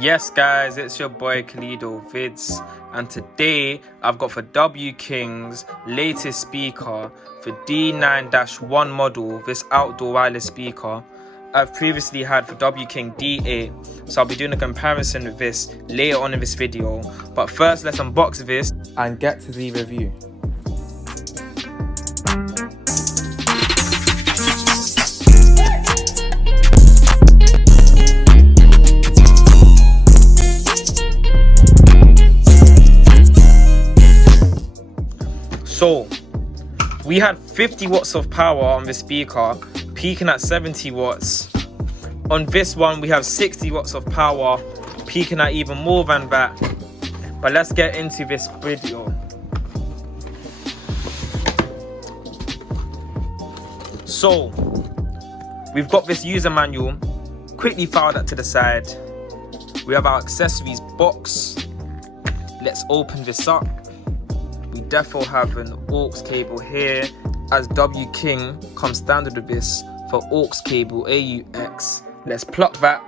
Yes guys, it's your boy Kalido Vids, and today I've got for wking's latest speaker for D9-1 model, this outdoor wireless speaker. I've previously had for wking D8, so I'll be doing a comparison with this later on in this video. But first, let's unbox this and get to the review. So, we had 50 watts of power on this speaker, peaking at 70 watts. On this one, we have 60 watts of power, peaking at even more than that. But let's get into this video. So, we've got this user manual. Quickly file that to the side. We have our accessories box. Let's open this up. We defo have an aux cable here, as wking comes standard with this for aux cable AUX. Let's plug that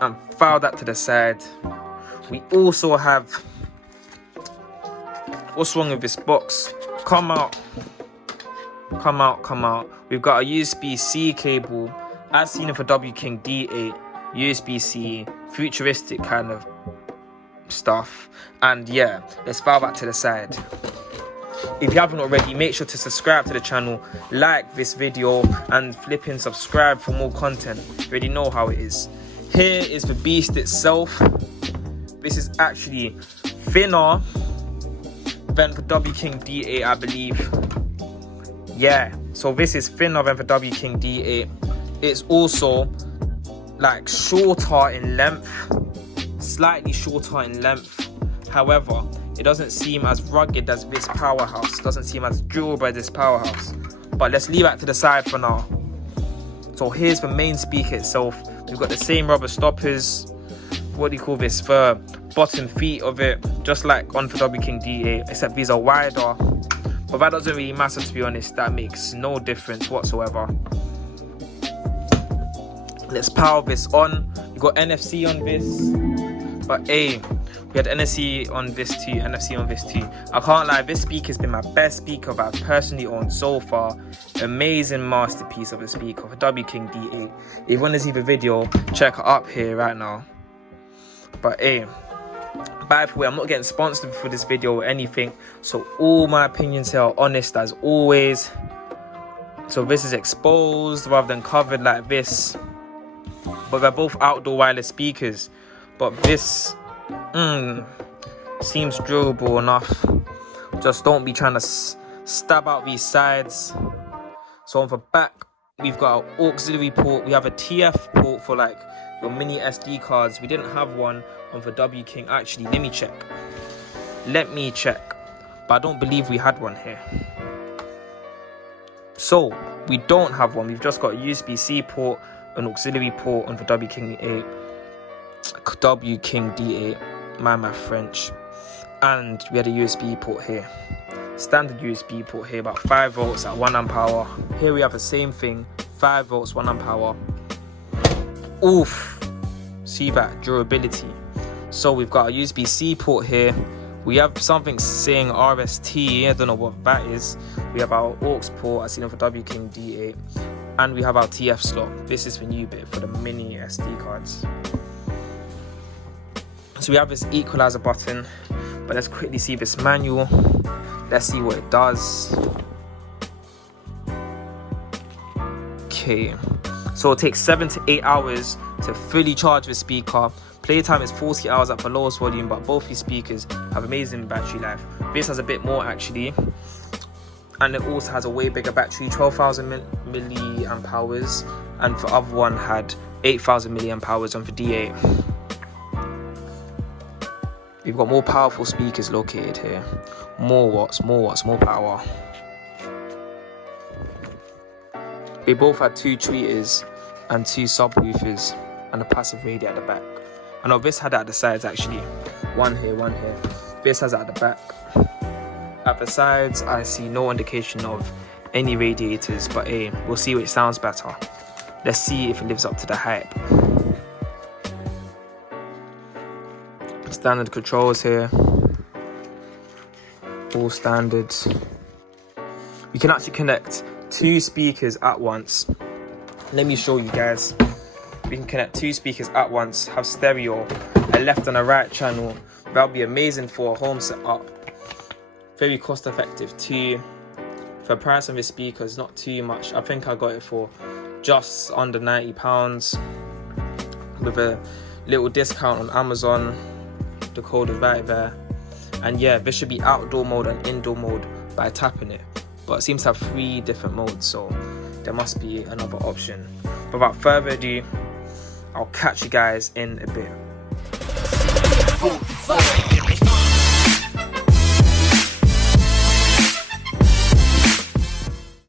and file that to the side. We also have, what's wrong with this box? Come out. We've got a USB-C cable, as seen for wking D8, USB-C, futuristic kind of stuff. And yeah, let's file that to the side. If you haven't already, make sure to subscribe to the channel, like this video, and flipping subscribe for more content. You already know how it is. Here is the beast itself. This is actually thinner than for wking D8, I believe. Yeah, so this is thinner than for wking D8. It's also like shorter in length, slightly shorter in length. However, it doesn't seem as rugged as this powerhouse. It doesn't seem as durable as this powerhouse. But let's leave that to the side for now. So here's the main speaker itself. We've got the same rubber stoppers. What do you call this? The bottom feet of it, just like on for wking D8, except these are wider. But that doesn't really matter, to be honest. That makes no difference whatsoever. Let's power this on. We've got NFC on this. But hey, we had NFC on this too, I can't lie, this speaker has been my best speaker that I've personally owned so far. Amazing masterpiece of a speaker for wking D8. If you want to see the video, check it up here right now. But hey, by the way, I'm not getting sponsored for this video or anything, so all my opinions here are honest as always. So this is exposed rather than covered like this. But they're both outdoor wireless speakers. But this seems durable enough. Just don't be trying to stab out these sides. So on the back, we've got our auxiliary port. We have a TF port for like your mini SD cards. We didn't have one on the wking. Actually, let me check. But I don't believe we had one here. So we don't have one. We've just got a USB-C port, an auxiliary port on the wking D8, my French, and we had a USB port here, standard USB port here, about 5 volts at 1 amp hour. Here we have the same thing, 5 volts, 1 amp hour. Oof, see that durability. So we've got a USB-C port here. We have something saying RST, I don't know what that is. We have our aux port, as seen for wking D8, and we have our TF slot. This is the new bit for the mini SD cards. So we have this equalizer button, but let's quickly see this manual. Let's see what it does. Okay, so it takes 7 to 8 hours to fully charge the speaker. Playtime is 40 hours at the lowest volume, but both these speakers have amazing battery life. This has a bit more actually, and it also has a way bigger battery, 12,000 milliamp hours, and the other one had 8,000 milliamp hours on the D8. We've got more powerful speakers located here. More watts, more power. They both had 2 tweeters and 2 subwoofers and a passive radio at the back. I know this had it at the sides actually. One here. This has it at the back. At the sides, I see no indication of any radiators, but hey, we'll see which sounds better. Let's see if it lives up to the hype. Standard controls here, all standards. You can actually connect 2 speakers at once. Let me show you guys. We can connect 2 speakers at once, have stereo, a left and a right channel. That would be amazing for a home setup. Very cost effective too. For the price of this speaker, it's not too much. I think I got it for just under £90 with a little discount on Amazon. The code is right there. And yeah, this should be outdoor mode and indoor mode by tapping it. But it seems to have 3 different modes, so there must be another option. But without further ado, I'll catch you guys in a bit.